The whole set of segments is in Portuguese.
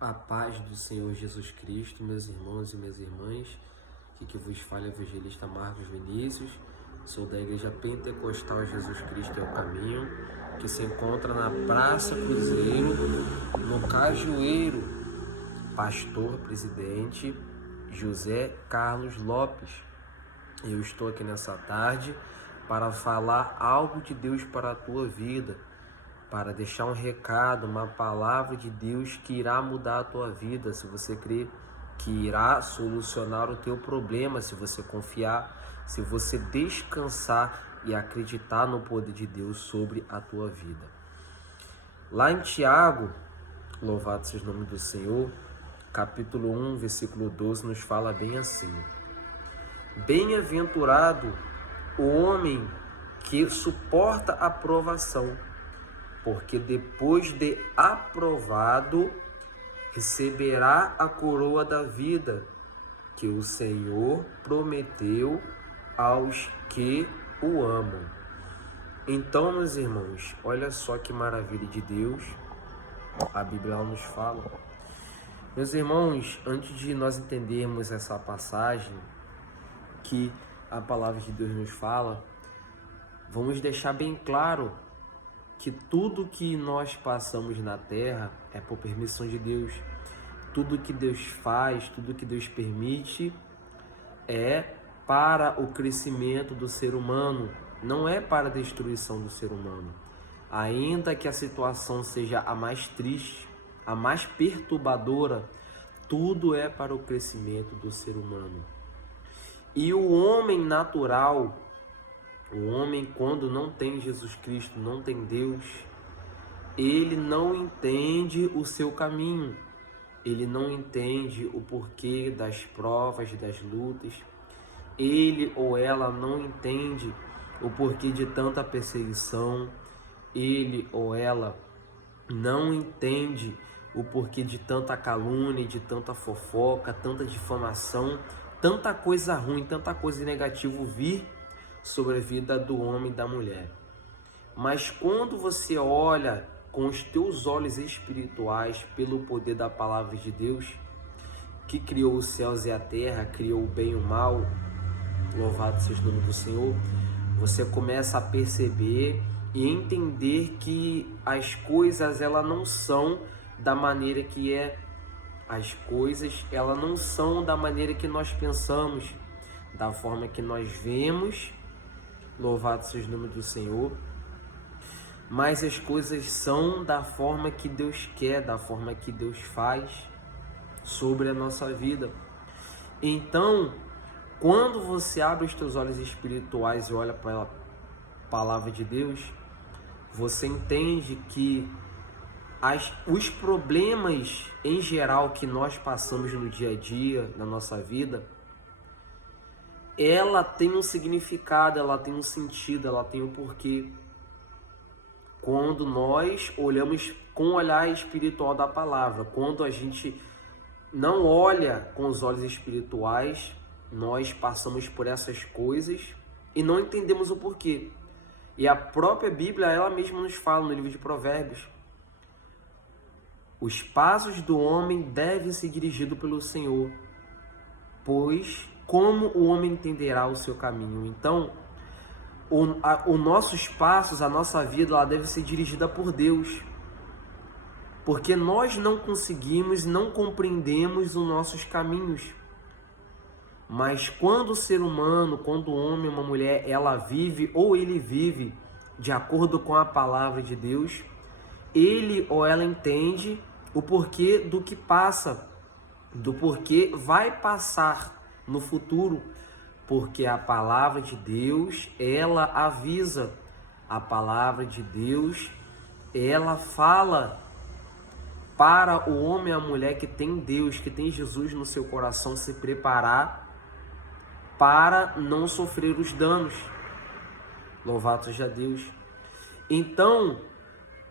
A paz do Senhor Jesus Cristo, meus irmãos e minhas irmãs, que vos fala é o evangelista Marcos Vinícius, sou da Igreja Pentecostal Jesus Cristo é o Caminho, que se encontra na Praça Cruzeiro, no Cajueiro, pastor presidente José Carlos Lopes. Eu estou aqui nessa tarde para falar algo de Deus para a tua vida, para deixar um recado, uma palavra de Deus que irá mudar a tua vida, se você crer que irá solucionar o teu problema, se você confiar, se você descansar e acreditar no poder de Deus sobre a tua vida. Lá em Tiago, louvado seja o nome do Senhor, capítulo 1, versículo 12, nos fala bem assim: bem-aventurado o homem que suporta a provação, porque depois de aprovado, receberá a coroa da vida que o Senhor prometeu aos que o amam. Então, meus irmãos, olha só que maravilha de Deus, a Bíblia nos fala. Meus irmãos, antes de nós entendermos essa passagem que a palavra de Deus nos fala, vamos deixar bem claro que tudo que nós passamos na terra é por permissão de Deus. Tudo que Deus faz, tudo que Deus permite é para o crescimento do ser humano, não é para a destruição do ser humano. Ainda que a situação seja a mais triste, a mais perturbadora, tudo é para o crescimento do ser humano. E o homem natural, o homem, quando não tem Jesus Cristo, não tem Deus, ele não entende o seu caminho, ele não entende o porquê das provas, das lutas, ele ou ela não entende o porquê de tanta perseguição, ele ou ela não entende o porquê de tanta calúnia, de tanta fofoca, tanta difamação, tanta coisa ruim, tanta coisa negativa vir sobre a vida do homem e da mulher. Mas quando você olha com os teus olhos espirituais pelo poder da palavra de Deus, que criou os céus e a terra, criou o bem e o mal, louvado seja o nome do Senhor, você começa a perceber e entender que as coisas elas não são da maneira que é. As coisas elas não são da maneira que nós pensamos, da forma que nós vemos, louvado seja o nome do Senhor, mas as coisas são da forma que Deus quer, da forma que Deus faz sobre a nossa vida. Então, quando você abre os teus olhos espirituais e olha para a palavra de Deus, você entende que os problemas em geral que nós passamos no dia a dia, na nossa vida, ela tem um significado, ela tem um sentido, ela tem um porquê. Quando nós olhamos com o olhar espiritual da palavra, quando a gente não olha com os olhos espirituais, nós passamos por essas coisas e não entendemos o porquê. E a própria Bíblia, ela mesma nos fala no livro de Provérbios: os passos do homem devem ser dirigidos pelo Senhor, pois como o homem entenderá o seu caminho? Então, os nossos passos, a nossa vida, ela deve ser dirigida por Deus, porque nós não conseguimos, não compreendemos os nossos caminhos. Mas quando o ser humano, quando o homem, uma mulher, ela vive ou ele vive de acordo com a palavra de Deus, ele ou ela entende o porquê do que passa, do porquê vai passar no futuro, porque a palavra de Deus, ela avisa, a palavra de Deus, ela fala para o homem e a mulher que tem Deus, que tem Jesus no seu coração, se preparar para não sofrer os danos. Louvado seja Deus. Então,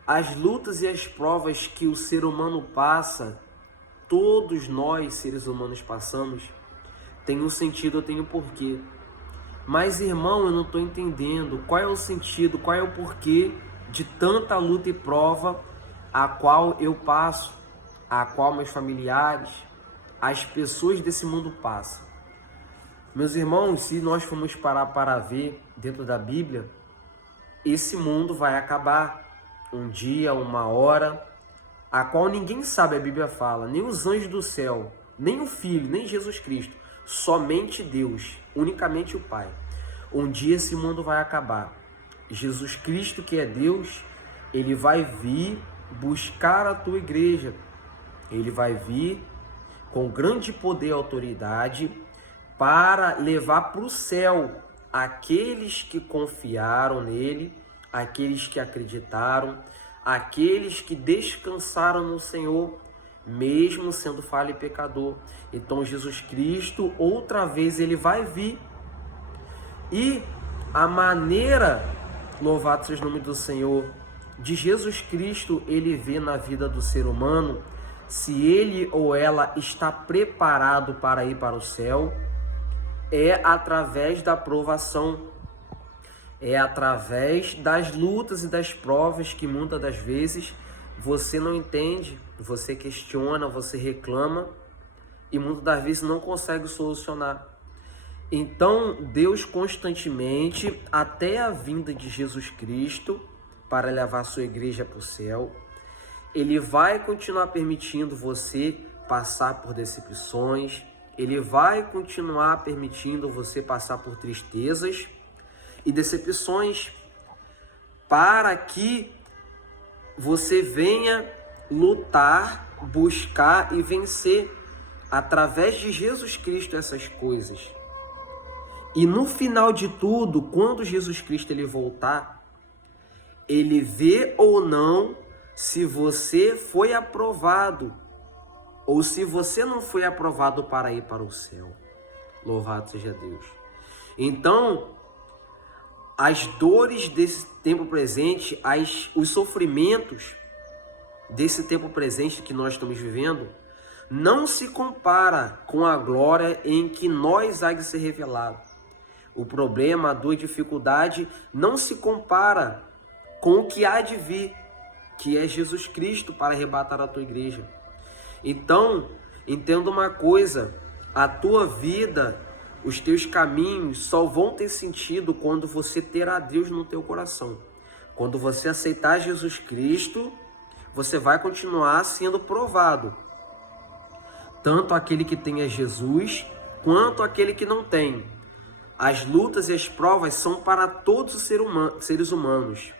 as lutas e as provas que o ser humano passa, todos nós, seres humanos, passamos, tem um sentido, tem um porquê. Mas, irmão, eu não estou entendendo qual é o sentido, qual é o porquê de tanta luta e prova a qual eu passo. a qual meus familiares, as pessoas desse mundo passam. Meus irmãos, se nós formos parar para ver dentro da Bíblia, esse mundo vai acabar um dia, uma hora, a qual ninguém sabe, a Bíblia fala, nem os anjos do céu, nem o Filho, nem Jesus Cristo, somente Deus, unicamente o Pai. Um dia esse mundo vai acabar. Jesus Cristo, que é Deus, ele vai vir buscar a tua igreja. Ele vai vir com grande poder e autoridade para levar para o céu aqueles que confiaram nele, aqueles que acreditaram, aqueles que descansaram no Senhor, mesmo sendo falho e pecador. Então Jesus Cristo, outra vez, ele vai vir. E a maneira, louvado seja o nome do Senhor, de Jesus Cristo, ele vê na vida do ser humano se ele ou ela está preparado para ir para o céu, é através da provação, é através das lutas e das provas que muitas das vezes você não entende, você questiona, você reclama e muitas das vezes não consegue solucionar. Então Deus constantemente, até a vinda de Jesus Cristo para levar a sua igreja para o céu, ele vai continuar permitindo você passar por decepções, ele vai continuar permitindo você passar por tristezas e decepções, para que você venha lutar, buscar e vencer através de Jesus Cristo essas coisas. E no final de tudo, quando Jesus Cristo ele voltar, ele vê ou não se você foi aprovado ou se você não foi aprovado para ir para o céu. Louvado seja Deus. Então, as dores desse tempo presente, os sofrimentos desse tempo presente que nós estamos vivendo, não se compara com a glória em que nós há de ser revelado. O problema, a dor e dificuldade não se compara com o que há de vir, que é Jesus Cristo para arrebatar a tua igreja. Então, entenda uma coisa, a tua vida, os teus caminhos só vão ter sentido quando você terá Deus no teu coração. Quando você aceitar Jesus Cristo, você vai continuar sendo provado. Tanto aquele que tem a Jesus, quanto aquele que não tem. As lutas e as provas são para todos os seres humanos,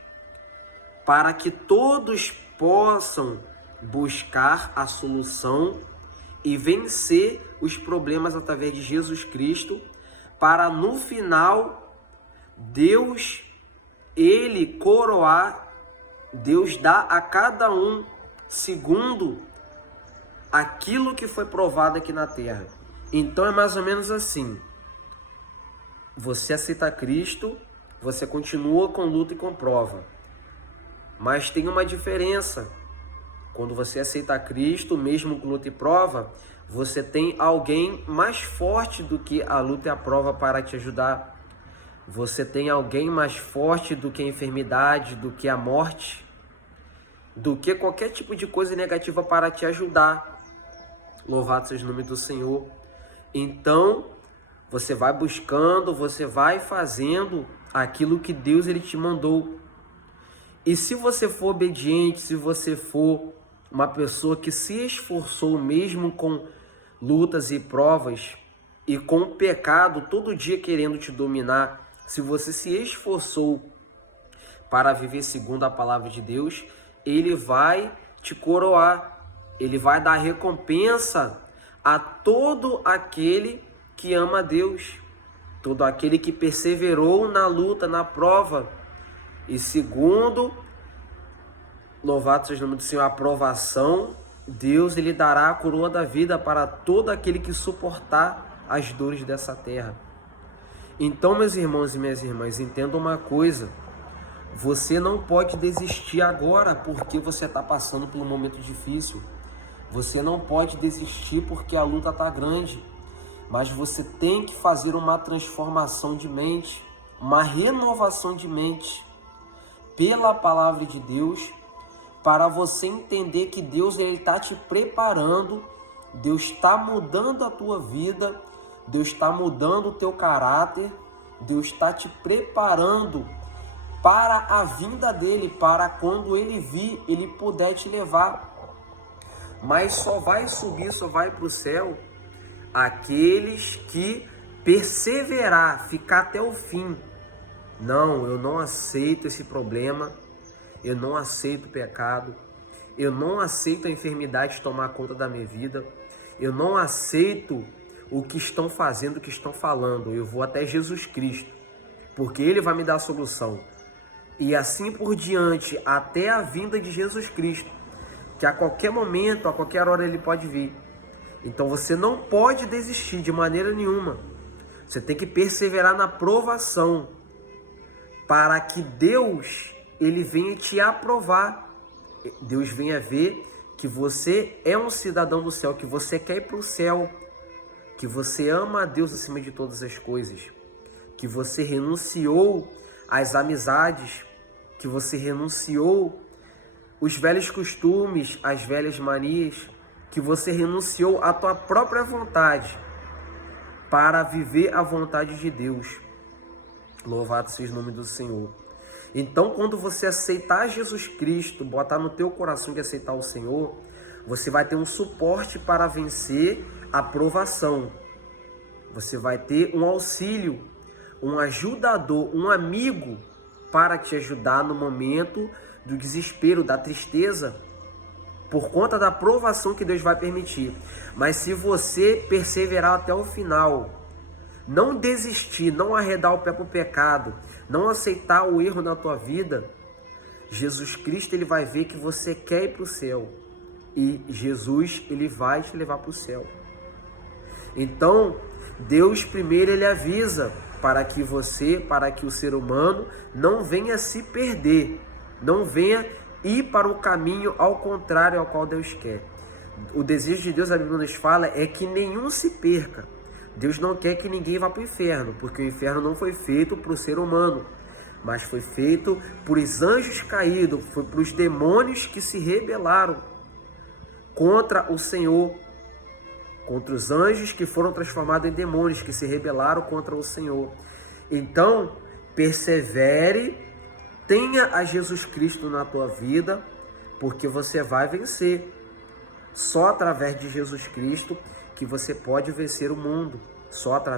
para que todos possam buscar a solução e vencer os problemas através de Jesus Cristo, para no final Deus, ele coroar, Deus dá a cada um segundo aquilo que foi provado aqui na terra. Então é mais ou menos assim: você aceita Cristo, você continua com luta e com prova, mas tem uma diferença. Quando você aceita Cristo, mesmo com luta e prova, você tem alguém mais forte do que a luta e a prova para te ajudar. Você tem alguém mais forte do que a enfermidade, do que a morte, do que qualquer tipo de coisa negativa para te ajudar. Louvado seja o nome do Senhor. Então, você vai buscando, você vai fazendo aquilo que Deus ele te mandou. E se você for obediente, se você for uma pessoa que se esforçou mesmo com lutas e provas e com o pecado todo dia querendo te dominar, se você se esforçou para viver segundo a palavra de Deus, ele vai te coroar, ele vai dar recompensa a todo aquele que ama a Deus, todo aquele que perseverou na luta, na prova. E segundo, louvado seja o nome do Senhor, a aprovação, Deus ele dará a coroa da vida para todo aquele que suportar as dores dessa terra. Então, meus irmãos e minhas irmãs, entendam uma coisa: você não pode desistir agora porque você está passando por um momento difícil. Você não pode desistir porque a luta está grande. Mas você tem que fazer uma transformação de mente, uma renovação de mente pela palavra de Deus, para você entender que Deus está te preparando, Deus está mudando a tua vida, Deus está mudando o teu caráter, Deus está te preparando para a vinda dele, para quando ele vir, ele puder te levar. Mas só vai subir, só vai para o céu aqueles que perseverar, ficar até o fim. Não, eu não aceito esse problema, eu não aceito o pecado, eu não aceito a enfermidade tomar conta da minha vida, eu não aceito o que estão fazendo, o que estão falando. Eu vou até Jesus Cristo, porque Ele vai me dar a solução. E assim por diante, até a vinda de Jesus Cristo, que a qualquer momento, a qualquer hora Ele pode vir. Então você não pode desistir de maneira nenhuma. Você tem que perseverar na provação, para que Deus, Ele venha te aprovar. Deus venha ver que você é um cidadão do céu, que você quer ir para o céu, que você ama a Deus acima de todas as coisas, que você renunciou às amizades, que você renunciou os velhos costumes, as velhas manias, que você renunciou à tua própria vontade para viver a vontade de Deus. Louvado seja o nome do Senhor. Então, quando você aceitar Jesus Cristo, botar no teu coração de aceitar o Senhor, você vai ter um suporte para vencer a provação. Você vai ter um auxílio, um ajudador, um amigo para te ajudar no momento do desespero, da tristeza, por conta da provação que Deus vai permitir. Mas se você perseverar até o final, não desistir, não arredar o pé para o pecado, não aceitar o erro na tua vida, Jesus Cristo, Ele vai ver que você quer ir para o céu. E Jesus, Ele vai te levar para o céu. Então, Deus primeiro, Ele avisa para que você, para que o ser humano não venha se perder, não venha ir para o caminho ao contrário ao qual Deus quer. O desejo de Deus, a Bíblia nos fala, é que nenhum se perca. Deus não quer que ninguém vá para o inferno, porque o inferno não foi feito para o ser humano, mas foi feito por os anjos caídos, foi para os demônios que se rebelaram contra o Senhor, contra os anjos que foram transformados em demônios, que se rebelaram contra o Senhor. Então, persevere, tenha a Jesus Cristo na tua vida, porque você vai vencer. Só através de Jesus Cristo que você pode vencer o mundo. Só através